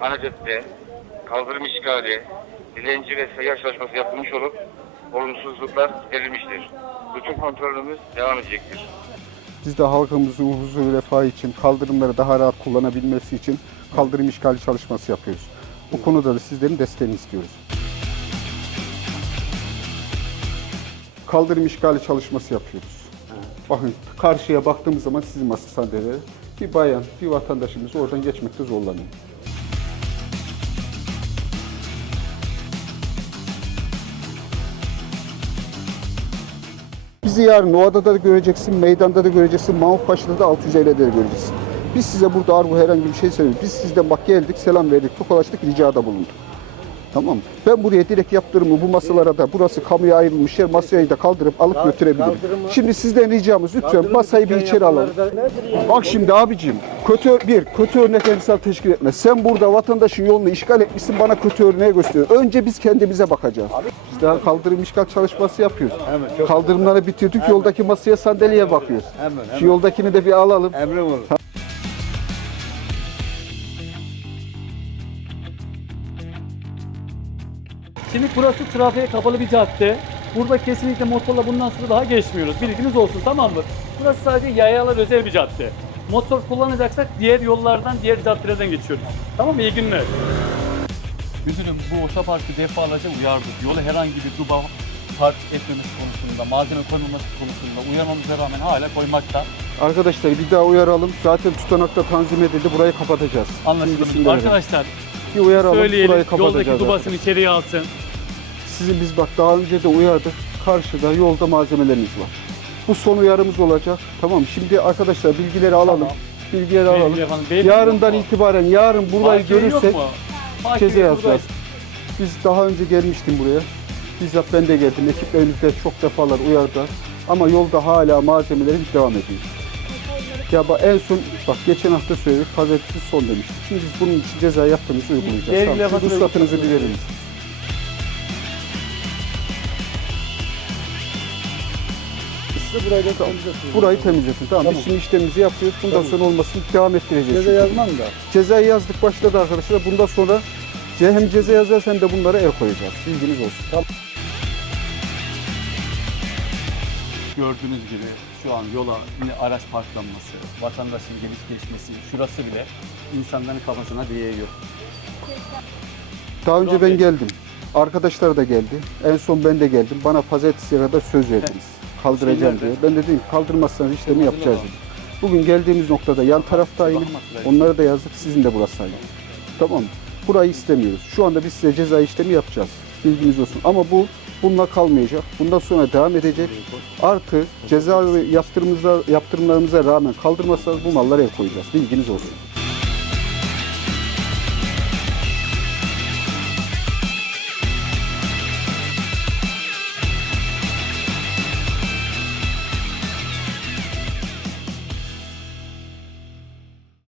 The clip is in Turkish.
ana cadde, kaldırım işgali, dilenci ve seyyar çalışması yapılmış olup olumsuzluklar giderilmiştir. Bütün kontrolümüz devam edecektir. Biz de halkımızın huzur ve refahı için kaldırımları daha rahat kullanabilmesi için kaldırım işgali çalışması yapıyoruz. Bu konuda da sizlerin desteğini istiyoruz. Kaldırım işgali çalışması yapıyoruz. Bakın karşıya baktığımız zaman sizin masa sandalyeleri bir bayan, bir vatandaşımız oradan geçmekte zorlanıyor. Bizi yarın Nova'da da göreceksin, meydanda da göreceksin, Mahmutpaşa'da da 650'de de göreceksin. Biz size burada argo herhangi bir şey söylemiyoruz. Biz sizden bak geldik, selam verdik, tokalaştık, ricada bulunduk. Tamam mı? Ben buraya direkt yaptırımı bu masalara da burası kamuya ayrılmış yer masayı da kaldırıp alıp Kal- götürebilirim. kaldırımı- Şimdi sizden ricamız lütfen masayı bir dükkan içeri alalım. yapanları da nedir ya? Bak şimdi abicim kötü bir kötü örnek emsal teşkil etme. Sen burada vatandaşın yolunu işgal etmişsin bana kötü örneği gösteriyor. Önce biz kendimize bakacağız. Biz daha kaldırım işgal çalışması yapıyoruz. Hemen, çok Kaldırımları bitirdik yoldaki masaya sandalyeye bakıyoruz. Hemen, Şu yoldakini de bir alalım. Emrim olur. Şimdi burası trafiğe kapalı bir cadde. Burada kesinlikle motorla bundan sonra daha geçmiyoruz. Bilginiz olsun tamam mı? Burası sadece yayalar özel bir cadde. Motor kullanacaksak diğer yollardan, diğer caddelerden geçiyoruz. Tamam mı? İyi günler. Müdürüm bu otoparkı defalarca uyardık. Yola herhangi bir duba park etmemesi konusunda, malzeme koymaması konusunda uyarmamıza rağmen hala koymakta. Arkadaşlar bir daha uyaralım. Zaten tutanakta tanzim edildi. Burayı kapatacağız. Verelim. Arkadaşlar bir uyaralım. söyleyelim Burayı yoldaki kapatacağız. dubasını içeriye alsın. Sizin biz bak daha önce de uyardık. Karşıda yolda malzemeleriniz var. Bu son uyarımız olacak. Tamam? Şimdi arkadaşlar bilgileri alalım. Tamam. Bilgileri alalım. Bilgi efendim. Yarından yok mu? itibaren yarın burayı Mahkeme yok görürsek mu? Mahkeme ceza burada. yazacağız. Biz daha önce gelmiştim buraya. Bizzat ben de geldim. Ekiplerimiz de çok defalar uyardı. Ama yolda hala malzemelerimiz devam ediyor. Ya bak en son bak geçen hafta söyledik pazartesi son demiştik. Şimdi biz bunun için ceza yaptığımızı uygulayacağız. Tamam. Siz fatura- ruhsatınızı bir veriniz. Size burayı da temizletin. Burayı temizletin. Tamam. Tamam. Biz şimdi işlemimizi yapıyoruz. Bundan Tamam. sonra olmasını devam ettireceğiz. Ceza yazmam da. Cezayı yazdık başladı arkadaşlar. Bundan sonra hem ceza yazacağız hem de bunlara el koyacağız. Bilginiz olsun. Gördüğünüz gibi şu an yola yine araç parklanması, vatandaşın gelip geçmesi, şurası bile insanların kafasına değiyor. Daha önce ben geldim. Arkadaşlar da geldi. En son ben de geldim. Bana pazartesiye kadar söz verdiniz. Kaldıracağım de- Ben de dedim kaldırmazsanız işlemi yapacağız dedim. Bugün geldiğimiz noktada yan tarafta aynı. Onlara da yazdık. Sizin de burası aynı. Tamam mı? Burayı istemiyoruz. Şu anda biz size ceza işlemi yapacağız. Bilginiz olsun. Ama bu bununla kalmayacak. Bundan sonra devam edecek. Artı ceza yaptırımlarımıza rağmen kaldırmazsanız bu mallara el koyacağız. Bilginiz olsun.